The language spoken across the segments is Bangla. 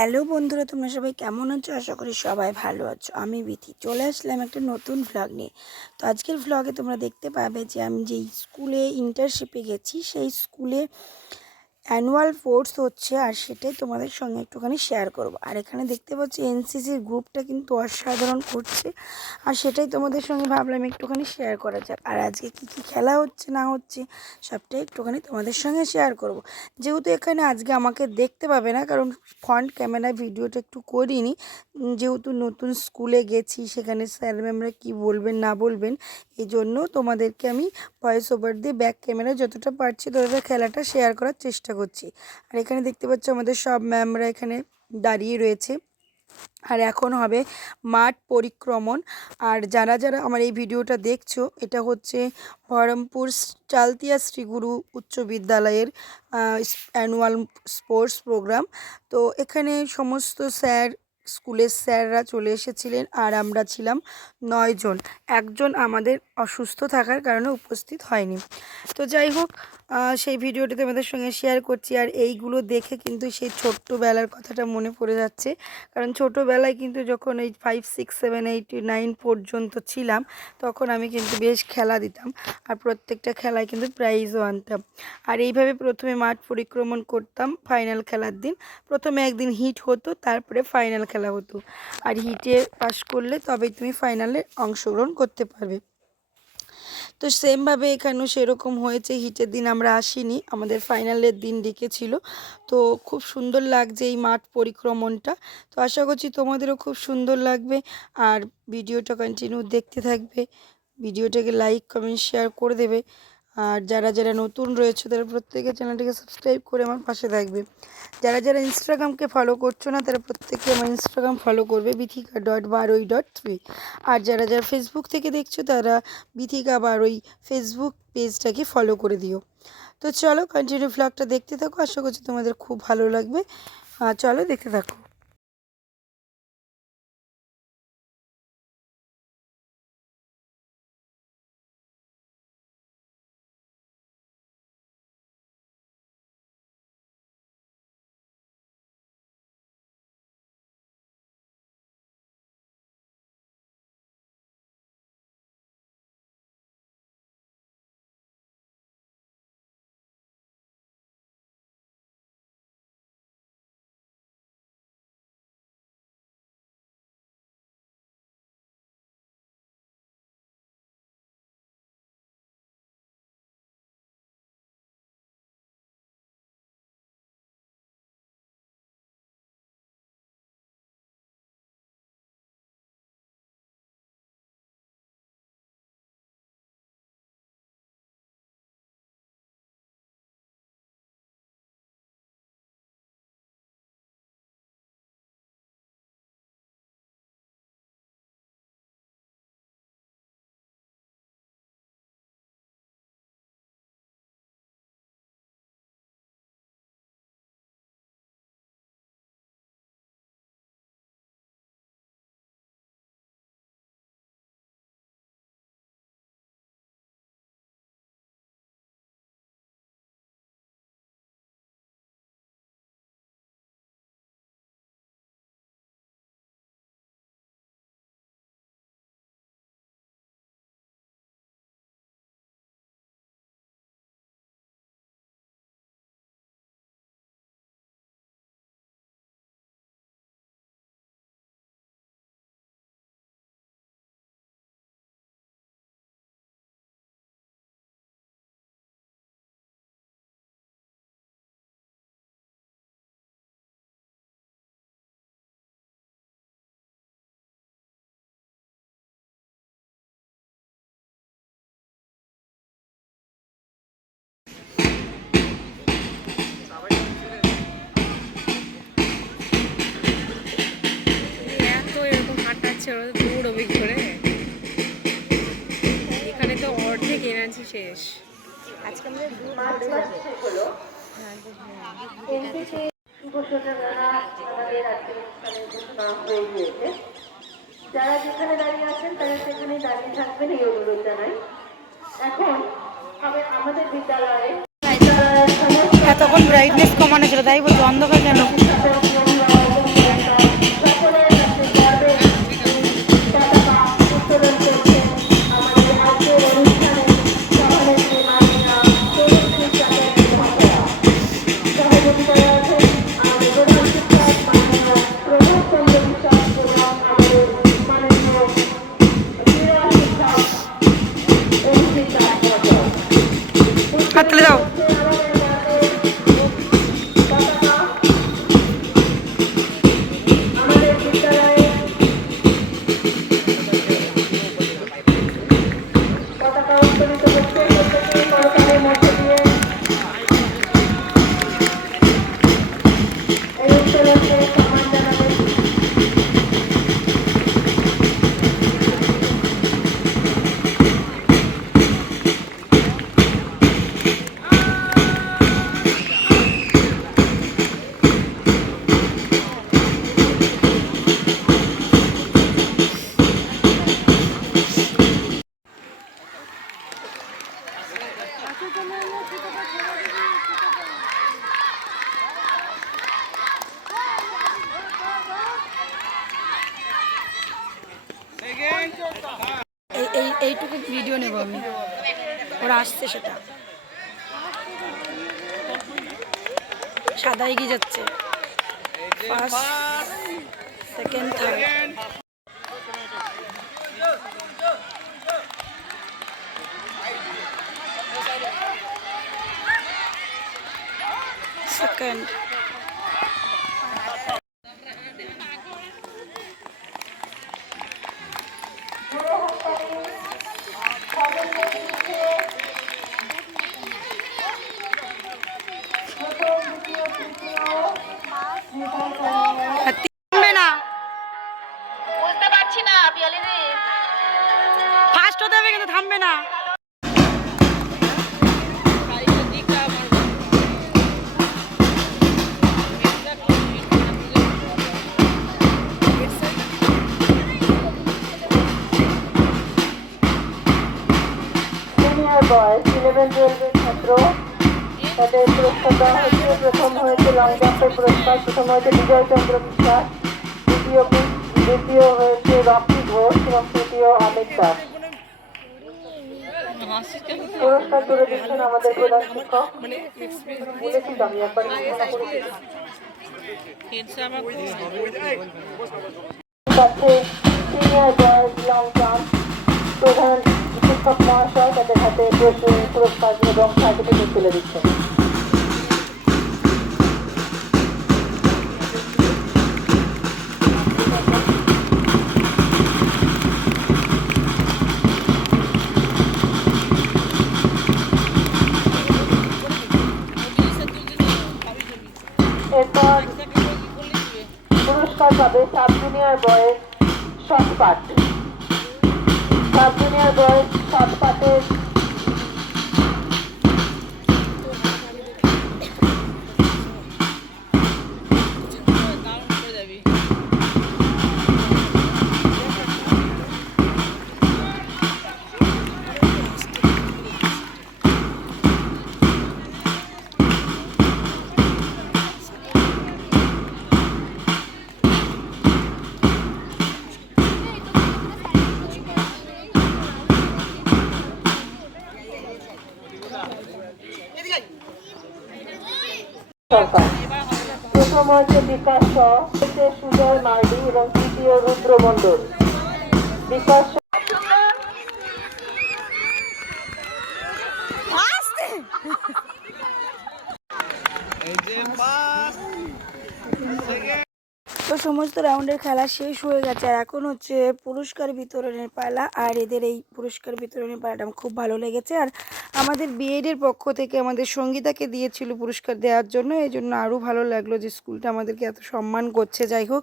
হ্যালো বন্ধুরা, তোমরা সবাই কেমন আছো? আশা করি সবাই ভালো আছো। আমি বিথি চলে আসলাম একটা নতুন ভ্লগ নিয়ে। তো আজকের ভ্লগে তোমরা দেখতে পাবে যে আমি যেই স্কুলে ইন্টার্নশিপে গেছি সেই স্কুলে অ্যানুয়াল স্পোর্টস হচ্ছে, আর সেটাই তোমাদের সঙ্গে একটুখানি শেয়ার করব। আর এখানে দেখতে পাচ্ছি এনসিসির গ্রুপটা কিন্তু অসাধারণ করছে, আর সেটাই তোমাদের সঙ্গে ভাবলাম একটুখানি শেয়ার করা যাক। আর আজকে কী কী খেলা হচ্ছে না হচ্ছে সবটাই একটুখানি তোমাদের সঙ্গে শেয়ার করব। যেহেতু এখানে আজকে আমাকে দেখতে পাবে না, কারণ ফ্রন্ট ক্যামেরায় ভিডিওটা একটু করিনি, যেহেতু নতুন স্কুলে গেছি, সেখানে স্যার ম্যামরা কী বলবেন না বলবেন, এই জন্য তোমাদেরকে আমি ভয়েস ওভার দিয়ে ব্যাক ক্যামেরা যতটা পারছি ততটা খেলাটা শেয়ার করার চেষ্টা করছি। আর এখানে দেখতে পাচ্ছ আমাদের সব ম্যামরা এখানে দাঁড়িয়ে রয়েছে। আর এখন হবে মাঠ পরিক্রমণ। আর যারা যারা আমার এই ভিডিওটা দেখছো, এটা হচ্ছে বহরমপুর চালতিয়া শ্রীগুরু উচ্চ বিদ্যালয়ের অ্যানুয়াল স্পোর্টস প্রোগ্রাম। তো এখানে সমস্ত স্কুলের স্যাররা চলে এসেছিলেন, আর আমরা ছিলাম 9 জন। একজন আমাদের অসুস্থ থাকার কারণে উপস্থিত হয়নি। তো যাই হোক, সেই ভিডিওটা তোমাদের সঙ্গে শেয়ার করছি। আর এইগুলো দেখে কিন্তু সেই ছোট্টবেলার কথাটা মনে পড়ে যাচ্ছে, কারণ ছোটোবেলায় কিন্তু যখন এই 5, 6, 7, 8, 9 পর্যন্ত ছিলাম, তখন আমি কিন্তু বেশ খেলা দিতাম, আর প্রত্যেকটা খেলায় কিন্তু প্রাইজও আনতাম। আর এইভাবে প্রথমে মাঠ পরিক্রমণ করতাম ফাইনাল খেলার দিন। প্রথমে একদিন হিট হতো, তারপরে ফাইনাল খেলা হতো। আর হিটে পাস করলে তবেই তুমি ফাইনালে অংশগ্রহণ করতে পারবে। তো সেমভাবে এখানেও সেরকম হয়েছে। হিটের দিন আমরা আসিনি, আমাদের ফাইনালের দিন ডেকেছিল। তো খুব সুন্দর লাগছে এই মাঠ পরিক্রমণটা। তো আশা করছি তোমাদেরও খুব সুন্দর লাগবে, আর ভিডিওটা কন্টিনিউ দেখতে থাকবে। ভিডিওটাকে লাইক কমেন্ট শেয়ার করে দেবে। আর যারা যারা নতুন রয়েছে তারা প্রত্যেকে চ্যানেলটিকে সাবস্ক্রাইব করে আমার পাশে থাকবে। যারা যারা ইনস্টাগ্রামকে ফলো করছো না, তারা প্রত্যেকে আমার ইনস্টাগ্রাম ফলো করবে bithika.baroy.3। আর যারা যারা ফেসবুক থেকে দেখছো, তারা বিথিকা বারোই ফেসবুক পেজটাকে ফলো করে দিও। তো চলো কন্টিনিউ ভ্লগটা দেখতে থাকো, আশা করছি তোমাদের খুব ভালো লাগবে। চলো দেখতে থাকো। দৌড়বি করে, এখানে তো অর্ধেক এনার্জি শেষ। আজকে আমাদের হলো যারা যেখানে দাঁড়িয়ে আছেন তারা সেখানে দাঁড়িয়ে থাকবেন, এই অনুরোধ জানাই। এখন হবে আমাদের বিদ্যালয়ে এতক্ষণ ব্রাইটনেস কমানো ছিল, তাই বলছি অন্ধকার কেন। এইটুকু ভিডিও নেব আমি, ওরা আসছে সেটা সাদা এগিয়ে যাচ্ছে, ফার্স্ট সেকেন্ড থার্ড। সেকেন্ড থামবে না, বুঝতে পারছি না পিয়ালি দি। ফার্স্ট হতে হবে কিন্তু থামবে না। সিনিয়র বয়েজ 11-12 ছাত্র, তাদের পুরস্কার দেওয়া হয়েছে। প্রথম হয়েছে লং জাম্পের পুরস্কার, প্রথম হয়েছে বিজয় চন্দ্র বিশ্বাস, দ্বিতীয় হয়েছে রকি ঘোষ এবং তৃতীয় অমিত দাস। পুরস্কার তুলে দিচ্ছেন আমাদের প্রধান শিক্ষক। বলেছি তো আমি একবার কাছে সিনিয়র বয়েজ লং জাম্প প্রধান শিক্ষক মহাশয় তাদের হাতে পুরস্কার এবং সার্টিফিকেট তুলে দিচ্ছেন। এরপর পুরস্কার পাবে sub junior boys shot put. Sub junior boys শর্টপাটের সরকার। প্রথম হচ্ছে বিকাশ শ, সুজয় মার্ডি এবং তৃতীয় রুদ্র মণ্ডল। বিকাশ তো সমস্ত রাউন্ডের খেলা শেষ হয়ে গেছে, আর এখন হচ্ছে পুরস্কার বিতরণের পালা। আর এদের এই পুরস্কার বিতরণের পালাটা আমার খুব ভালো লেগেছে। আর আমাদের বিএডের পক্ষ থেকে আমাদের সঙ্গীতাকে দিয়েছিল পুরস্কার দেওয়ার জন্য, এই জন্য আরও ভালো লাগলো যে স্কুলটা আমাদেরকে এত সম্মান করছে। যাই হোক,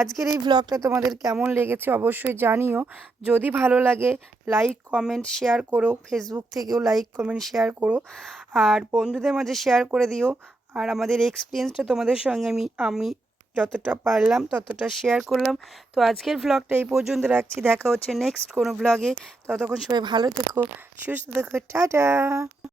আজকের এই ভ্লগটা তোমাদের কেমন লেগেছে অবশ্যই জানিও। যদি ভালো লাগে লাইক কমেন্ট শেয়ার করো, ফেসবুক থেকেও লাইক কমেন্ট শেয়ার করো, আর বন্ধুদের মাঝে শেয়ার করে দিও। আর আমাদের এক্সপিরিয়েন্সটা তোমাদের সঙ্গে আমি যতটা পারলাম ততটা শেয়ার করলাম। তো আজকের ভ্লগটা এই পর্যন্ত রাখছি, দেখা হচ্ছে নেক্সট কোনো ভ্লগে। ততক্ষণ সবাই ভালো থেকো, সুস্থ থেকো, টাটা।